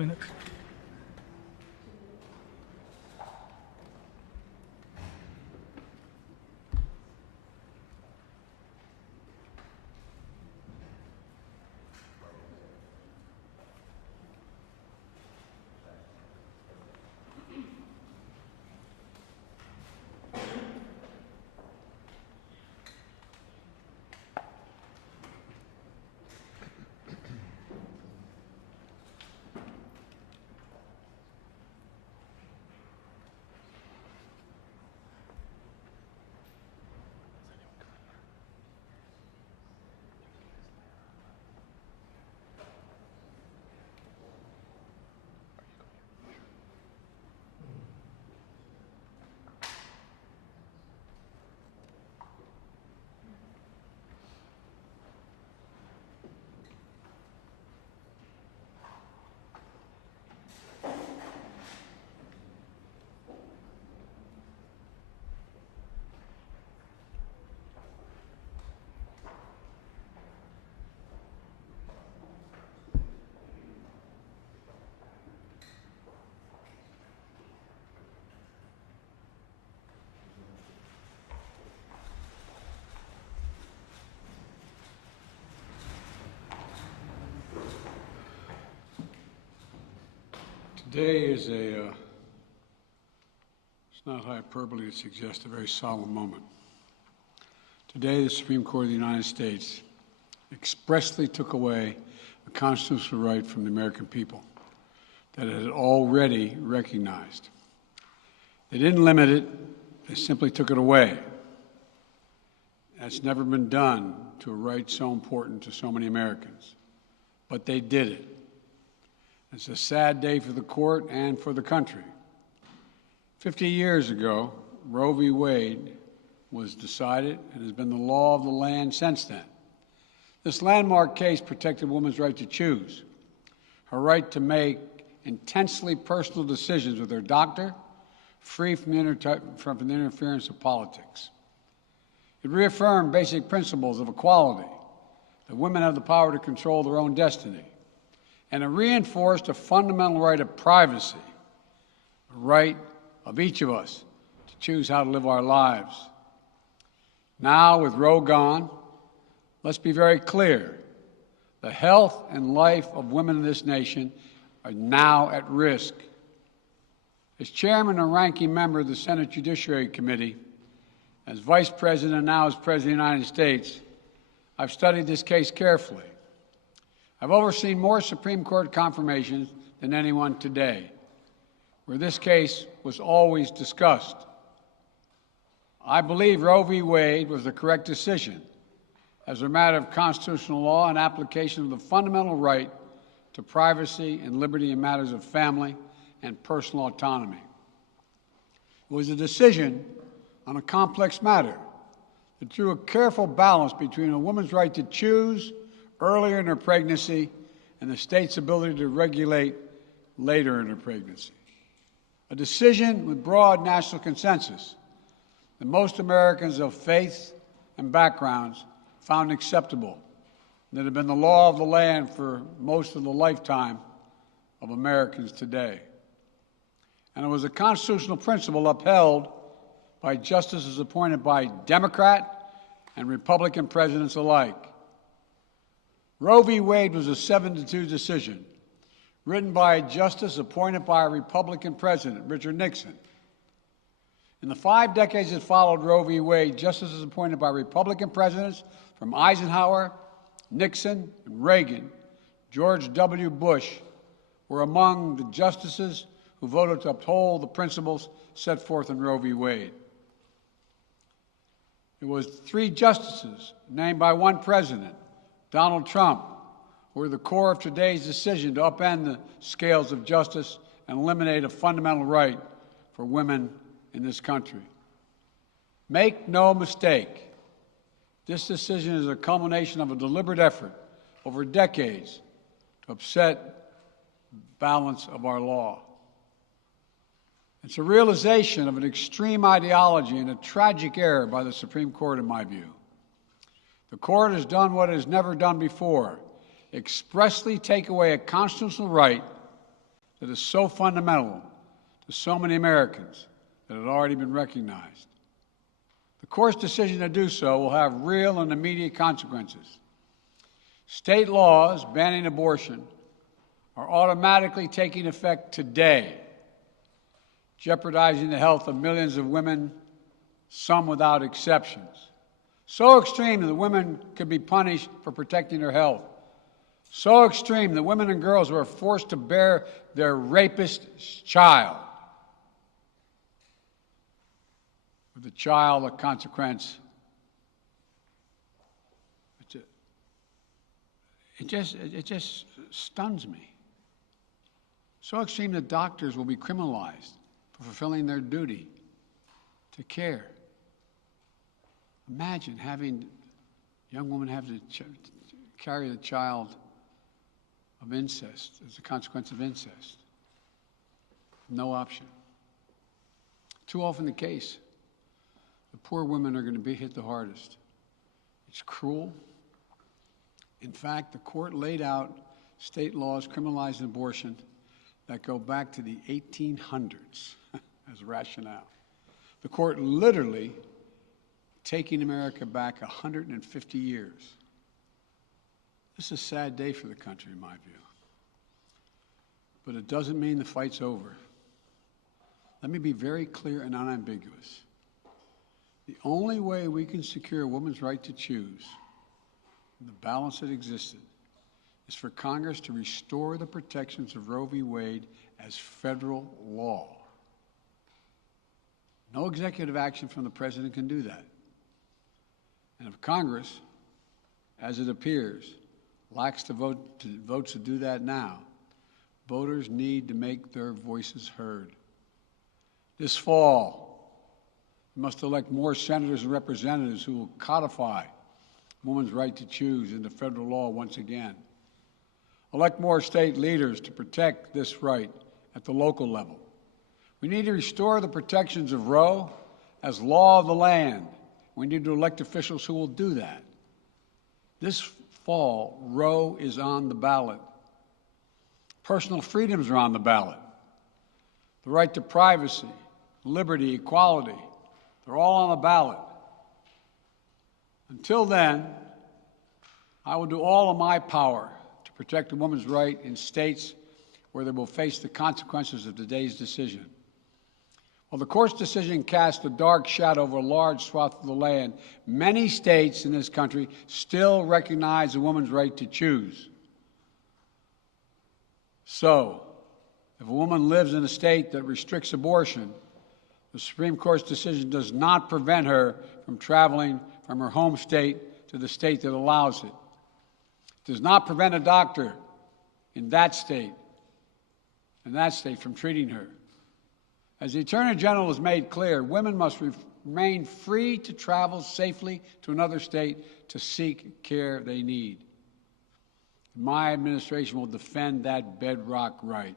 minutes. Today is it's not hyperbole to suggest a very solemn moment. Today, the Supreme Court of the United States expressly took away a constitutional right from the American people that it had already recognized. They didn't limit it, they simply took it away. That's never been done to a right so important to so many Americans, but they did it. It's a sad day for the court and for the country. 50 years ago, Roe v. Wade was decided and has been the law of the land since then. This landmark case protected a woman's right to choose, her right to make intensely personal decisions with her doctor, free from the interference of politics. It reaffirmed basic principles of equality, that women have the power to control their own destiny, and it reinforced a fundamental right of privacy, a right of each of us to choose how to live our lives. Now, with Roe gone, let's be very clear. The health and life of women in this nation are now at risk. As chairman and ranking member of the Senate Judiciary Committee, as vice president and now as president of the United States, I've studied this case carefully. I've overseen more Supreme Court confirmations than anyone today, where this case was always discussed. I believe Roe v. Wade was the correct decision as a matter of constitutional law and application of the fundamental right to privacy and liberty in matters of family and personal autonomy. It was a decision on a complex matter that drew a careful balance between a woman's right to choose earlier in her pregnancy and the state's ability to regulate later in her pregnancy. A decision with broad national consensus that most Americans of faith and backgrounds found acceptable, and that had been the law of the land for most of the lifetime of Americans today. And it was a constitutional principle upheld by justices appointed by Democrat and Republican presidents alike. Roe v. Wade was a 7-2 decision, written by a justice appointed by a Republican president, Richard Nixon. In the 5 decades that followed Roe v. Wade, justices appointed by Republican presidents from Eisenhower, Nixon, and Reagan, George W. Bush, were among the justices who voted to uphold the principles set forth in Roe v. Wade. It was 3 justices named by one president, Donald Trump, were the core of today's decision to upend the scales of justice and eliminate a fundamental right for women in this country. Make no mistake, this decision is a culmination of a deliberate effort over decades to upset the balance of our law. It's a realization of an extreme ideology and a tragic error by the Supreme Court, in my view. The court has done what it has never done before, expressly take away a constitutional right that is so fundamental to so many Americans that had already been recognized. The court's decision to do so will have real and immediate consequences. State laws banning abortion are automatically taking effect today, jeopardizing the health of millions of women, some without exceptions. So extreme that women could be punished for protecting their health. So extreme that women and girls were forced to bear their rapist's child. With the child, a consequence. It just stuns me. So extreme that doctors will be criminalized for fulfilling their duty to care. Imagine having a young woman have to carry the child of incest as a consequence of incest. No option. Too often the case. The poor women are going to be hit the hardest. It's cruel. In fact, the court laid out state laws criminalizing abortion that go back to the 1800s as rationale. The court literally taking America back 150 years. This is a sad day for the country, in my view. But it doesn't mean the fight's over. Let me be very clear and unambiguous. The only way we can secure a woman's right to choose, the balance that existed, is for Congress to restore the protections of Roe v. Wade as federal law. No executive action from the president can do that. And if Congress, as it appears, lacks the votes to do that now, voters need to make their voices heard. This fall, we must elect more senators and representatives who will codify women's right to choose into federal law once again. Elect more state leaders to protect this right at the local level. We need to restore the protections of Roe as law of the land. We need to elect officials who will do that. This fall, Roe is on the ballot. Personal freedoms are on the ballot. The right to privacy, liberty, equality, they're all on the ballot. Until then, I will do all of my power to protect a woman's right in states where they will face the consequences of today's decision. While the court's decision cast a dark shadow over a large swath of the land, many states in this country still recognize a woman's right to choose. So, if a woman lives in a state that restricts abortion, the Supreme Court's decision does not prevent her from traveling from her home state to the state that allows it. It does not prevent a doctor in that state from treating her. As the Attorney General has made clear, women must remain free to travel safely to another state to seek care they need. My administration will defend that bedrock right.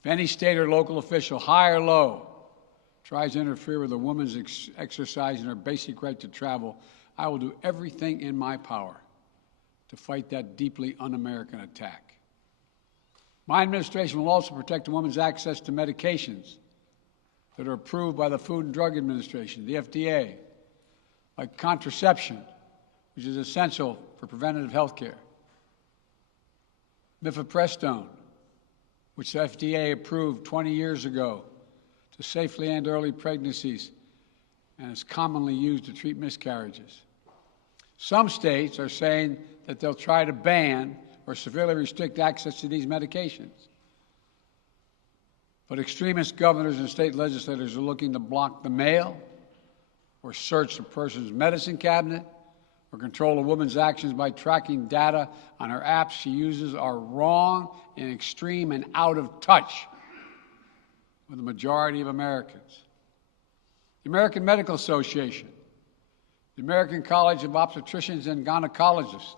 If any state or local official, high or low, tries to interfere with a woman's exercising her basic right to travel, I will do everything in my power to fight that deeply un-American attack. My administration will also protect a woman's access to medications that are approved by the Food and Drug Administration, the FDA, like contraception, which is essential for preventative health care, mifepristone, which the FDA approved 20 years ago to safely end early pregnancies and is commonly used to treat miscarriages. Some states are saying that they'll try to ban or severely restrict access to these medications. But extremist governors and state legislators are looking to block the mail or search a person's medicine cabinet or control a woman's actions by tracking data on her apps she uses are wrong and extreme and out of touch with the majority of Americans. The American Medical Association, the American College of Obstetricians and Gynecologists,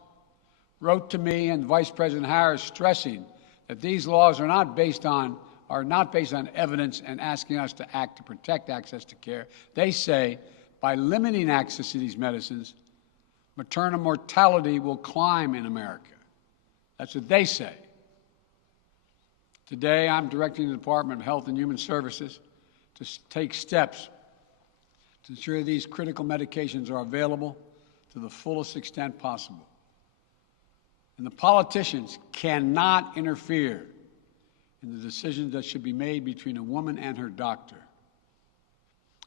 wrote to me and Vice President Harris stressing that these laws are not based on evidence and asking us to act to protect access to care. They say by limiting access to these medicines, maternal mortality will climb in America. That's what they say. Today, I'm directing the Department of Health and Human Services to take steps to ensure these critical medications are available to the fullest extent possible. And the politicians cannot interfere in the decisions that should be made between a woman and her doctor.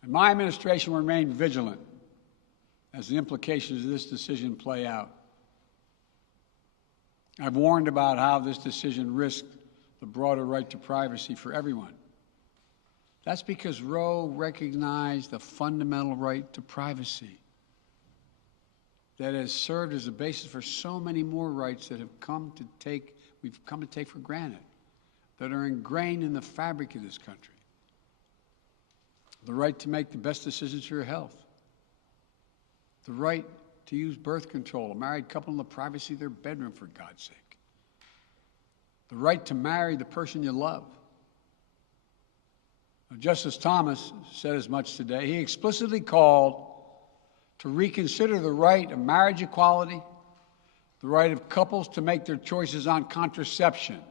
And my administration will remain vigilant as the implications of this decision play out. I've warned about how this decision risked the broader right to privacy for everyone. That's because Roe recognized the fundamental right to privacy that has served as a basis for so many more rights that we've come to take for granted, that are ingrained in the fabric of this country. The right to make the best decisions for your health. The right to use birth control, a married couple in the privacy of their bedroom, for God's sake. The right to marry the person you love. Now, Justice Thomas said as much today. He explicitly called to reconsider the right of marriage equality, the right of couples to make their choices on contraception.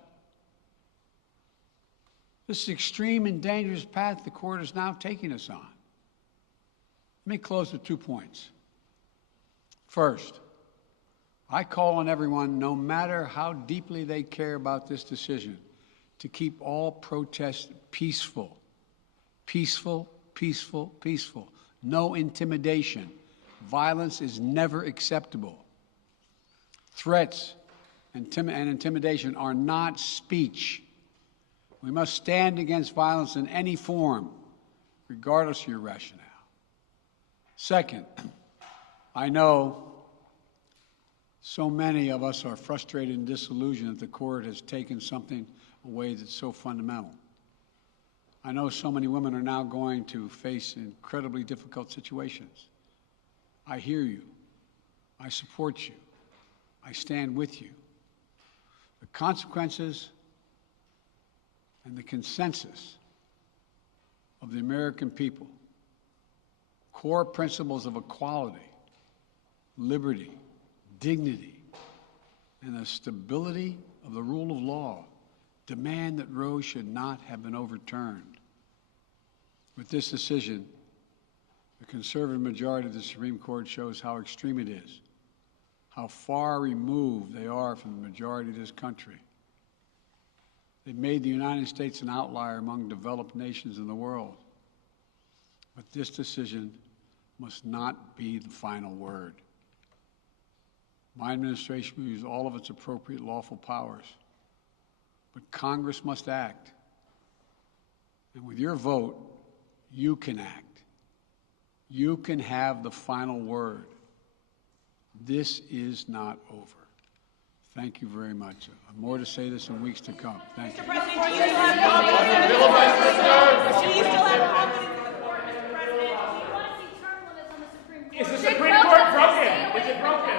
This is an extreme and dangerous path the court is now taking us on. Let me close with 2 points. First, I call on everyone, no matter how deeply they care about this decision, to keep all protests peaceful. Peaceful, peaceful, peaceful. No intimidation. Violence is never acceptable. Threats and intimidation are not speech. We must stand against violence in any form, regardless of your rationale. Second, I know so many of us are frustrated and disillusioned that the court has taken something away that's so fundamental. I know so many women are now going to face incredibly difficult situations. I hear you. I support you. I stand with you. The consequences and the consensus of the American people, core principles of equality, liberty, dignity, and the stability of the rule of law demand that Roe should not have been overturned. With this decision, the conservative majority of the Supreme Court shows how extreme it is, how far removed they are from the majority of this country. They've made the United States an outlier among developed nations in the world. But this decision must not be the final word. My administration will use all of its appropriate lawful powers, but Congress must act. And with your vote, you can act. You can have the final word. This is not over. Thank you very much. I have more to say this in weeks to come. Thank you. Mr. President, do you still have confidence in the court, Mr. President? Do you want to see term limits on the Supreme Court? Is the Supreme Court broken? Is it broken?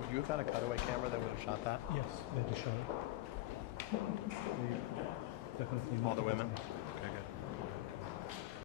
Would you have had a cutaway camera that would have shot that? Yes, they just showed it. Definitely. All the women? Okay, good.